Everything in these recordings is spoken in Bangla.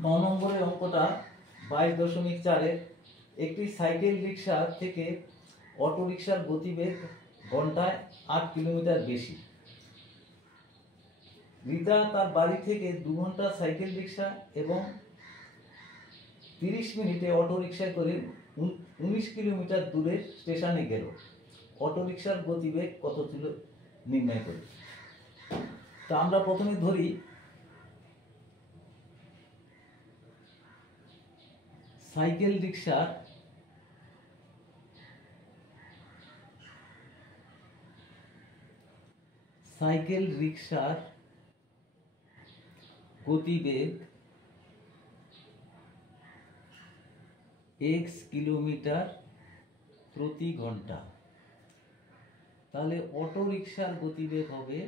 নম্বরের অঙ্কটা 22.4-এর একটি সাইকেল রিক্সা থেকে অটো রিক্সার গতিবেগ ঘন্টায় 8 কিলোমিটার বেশি। রিতা তার বাড়ি থেকে 2 ঘন্টা সাইকেল রিক্সা এবং 30 মিনিটে অটো রিক্সায় করে 19 কিলোমিটার দূরের স্টেশনে গেল। অটো রিক্সার গতিবেগ কত ছিল নির্ণয় করি। তা আমরা প্রথমে ধরি সাইকেল রিক্সার গতিবেগ x কিলোমিটার প্রতি ঘন্টা। তাহলে অটো রিক্সার গতিবেগ হবে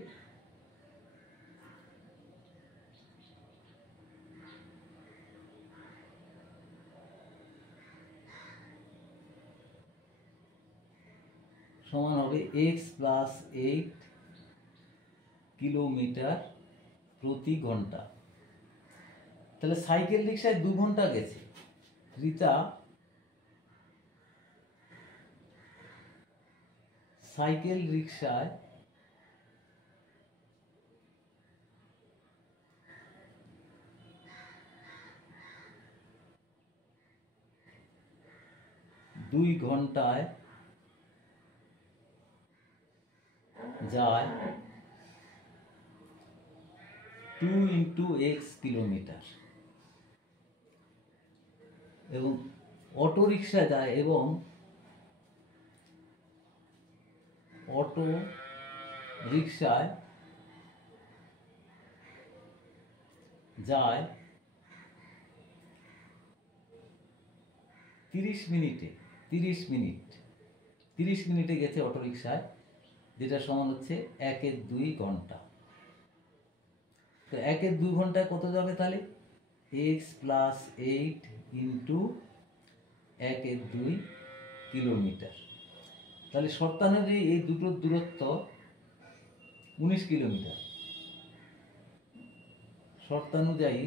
সমান হবে x প্লাস 8 কিলোমিটার প্রতি ঘন্টা। তাহলে সাইকেল রিক্সায় 2 ঘন্টা গেছে। রিতা সাইকেল রিক্সায় 2 ঘন্টায় যায় 2 × x কিলোমিটার এবং অটো রিক্সা যায় এবং অটো রিক্সায় যায় 30 মিনিটে গেছে অটো রিক্সায়, যেটা সমান হচ্ছে 1/2 ঘন্টা। তো 1/2 ঘন্টায় কত যাবে তাহলে? x plus 8 into 1/2 kilometre. তাহলে শর্তানুযায়ী এই দুটোর দূরত্ব 19 কিলোমিটার। শর্তানুযায়ী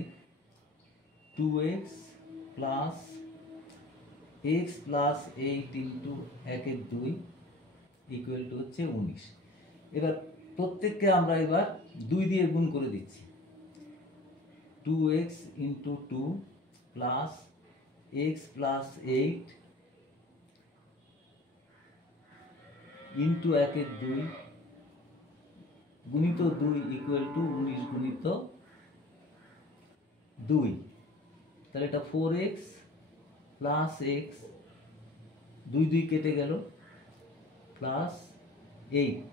2x plus x plus 8 into 1/2 equal to হচ্ছে 19। এবার প্রত্যেককে আমরা এবার 2 দিয়ে গুণ করে দিচ্ছি। 2x into 2 plus x plus 8 into 1/2 গুণিত 2 ইকুয়াল টু 19 গুণিত 2। তাহলে এটা 4x প্লাস x 2 2 কেটে গেল প্লাস 8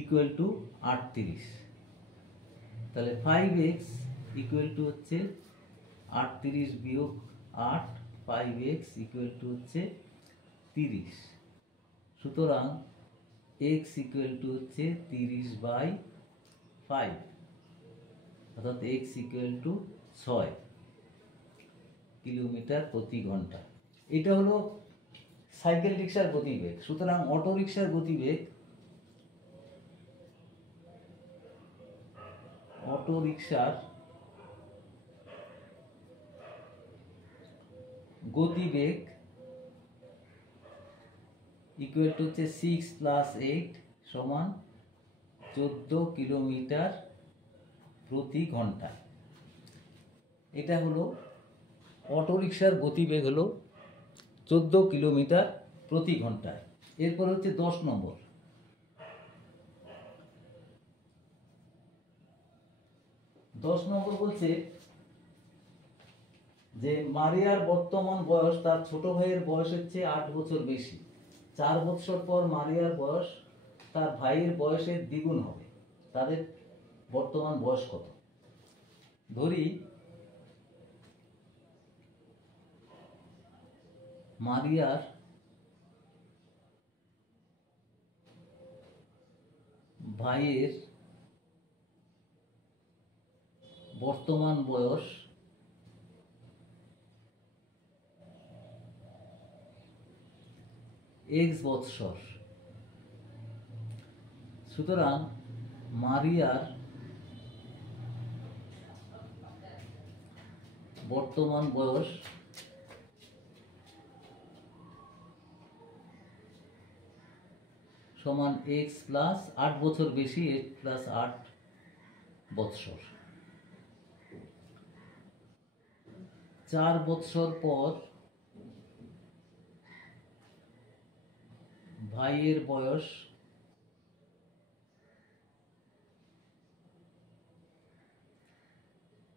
ইকুয়াল টু 38। তাহলে 5x ইকুয়াল টু হচ্ছে 38 বিয়োগ 8, 5x ইকুয়াল টু হচ্ছে 30। সুতরাং x ইকুয়াল টু হচ্ছে 30/5, অর্থাৎ x ইকুয়াল টু 6 কিলোমিটার প্রতি ঘন্টা। এটা হলো সাইকেল রিক্সার গতিবেগ। সুতরাং অটো রিক্সার গতিবেগ ইকুয়াল টু হচ্ছে 6 প্লাস 8 সমান 14 কিলোমিটার প্রতি ঘন্টা। এটা হলো অটো রিক্সার গতিবেগ হলো 14 কিলোমিটার প্রতি ঘন্টায়। এরপর হচ্ছে 10 নম্বর। 10 নম্বর বলছে যে মারিয়ার বর্তমান বয়স তার ছোট ভাইয়ের বয়সের চেয়ে 8 বছর বেশি। 4 বছর পর মারিয়ার বয়স তার ভাইয়ের বয়সের দ্বিগুণ হবে। তাদের বর্তমান বয়স কত? ধরি মারিয়ার ভাইয়ের বর্তমান বয়স x বৎসর। সুতরাং মারিয়ার বর্তমান বয়স সমান এক্স প্লাস 8 বছর বেশি, এক্স প্লাস 8 বৎসর। 4 বৎসর পর ভাইয়ের বয়স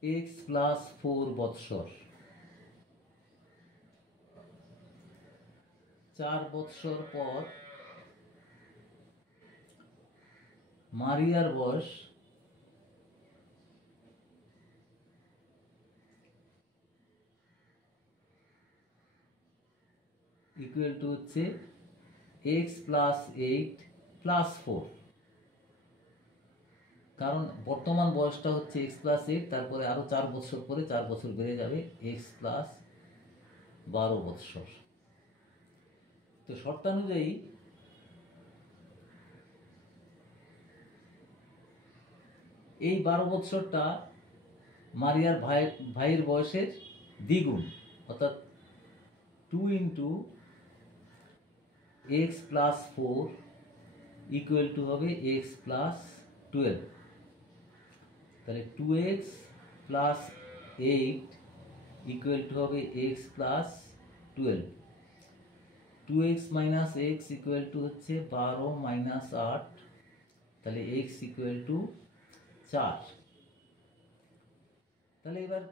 এক্স প্লাস 4 বৎসর। 4 বৎসর পর মারিয়ার বয়স ইকুয়াল টু হচ্ছে এক্স প্লাস 8 প্লাস 4, কারণ বর্তমান বয়সটা হচ্ছে এক্স প্লাস 8, তারপরে আরো 4 বছর পরে 4 বছর বেড়ে যাবে এক্স প্লাস 12 বৎসর। তো শর্তানুযায়ী এই 12 বৎসরটা মারিয়ার ভাইয়ের বয়সের দ্বিগুণ, অর্থাৎ 2 into x plus 4 equal to হবে এক্স প্লাস 12। তাহলে 2x প্লাস 8 ইকুয়াল টু হবে x plus 12। 2x minus x equal to হচ্ছে 12 মাইনাস 8, তাহলে এক্স ইকুয়াল টু 4। তাহলে এবার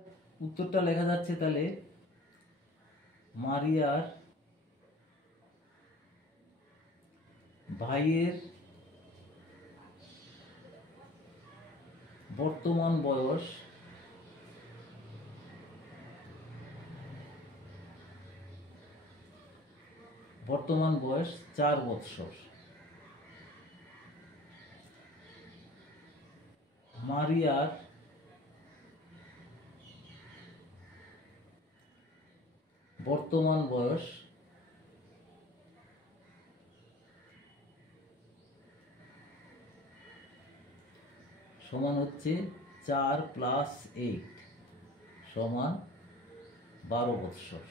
উত্তরটা লেখা যাচ্ছে, তাহলে মারিয়ার ভাইয়ের বর্তমান বয়স বর্তমান বয়স 4 বৎসর। মারিয়ার বর্তমান বয়স সমান হচ্ছে 4 প্লাস 8 সমান 12 বৎসর।